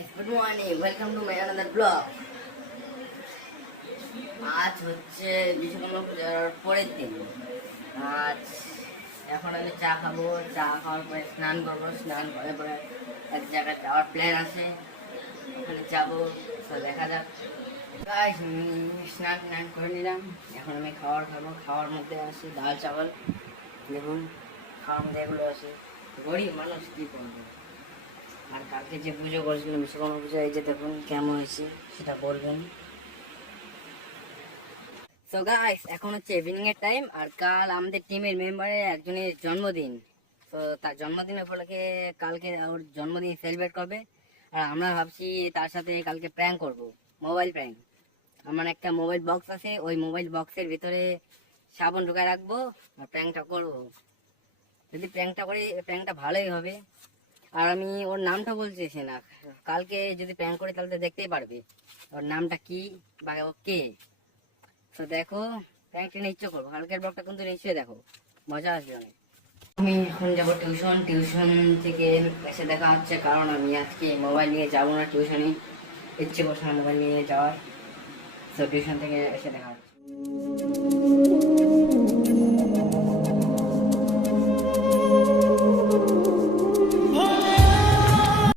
guys, good morning. Welcome to my another vlog. আজ হচ্ছে বিশ্বকর্মা পূজার পরের দিন। আজ এখন আমি চা খাবো, চা খাওয়ার পরে স্নান করবো, স্নান করার পরে এক জায়গায় যাওয়ার প্ল্যান আছে, ওখানে যাবো। তো দেখা যাক। গাইস, স্নান টান করে নিলাম, এখন আমি খাবার খাবো। খাওয়ার মধ্যে আছে ডাল চাवल। দেখুন খাওয়ার মধ্যে এগুলো আছে। গরিব মানুষ কি করবে। আর কালকে যে পুজো করেছিলাম বিশ্বকর্মা পুজো, এই যে দেখুন কেমন হয়েছে সেটা বলবেন। সো গাইস, এখন হচ্ছে ইভিনিং এর টাইম, আর কাল আমাদের টিমের মেম্বারের একজনের জন্মদিন। তো তার জন্মদিন উপলক্ষে কালকে ওর জন্মদিন সেলিব্রেট করবে। আর আমরা ভাবছি তার সাথে কালকে প্র্যাঙ্ক করব, মোবাইল প্র্যাঙ্ক। আমার একটা মোবাইল বক্স আছে, ওই মোবাইল বক্সের ভিতরে সাবান ঢুকায় রাখবো আর প্র্যাঙ্কটা করবো। যদি প্র্যাঙ্কটা করি, প্র্যাঙ্কটা ভালোই হবে। আর আমি ওর নামটা বলতেছি না, কালকে যদি প্র্যাঙ্ক করি তাহলে তো দেখতেই পারবে ওর নামটা কি বা ও কে। তো দেখো, প্র্যাঙ্কটা নিশ্চয় করবো, কালকের ব্লগটা কিন্তু নিশ্চয়ই দেখো, মজা আসবে অনেক। আমি এখন যাবো টিউশন, টিউশন থেকে এসে দেখা হচ্ছে, কারণ আমি আজকে মোবাইল নিয়ে যাবো না টিউশনে, ইচ্ছে করছে না মোবাইল নিয়ে যাওয়ার। তো টিউশন থেকে এসে দেখা হচ্ছে।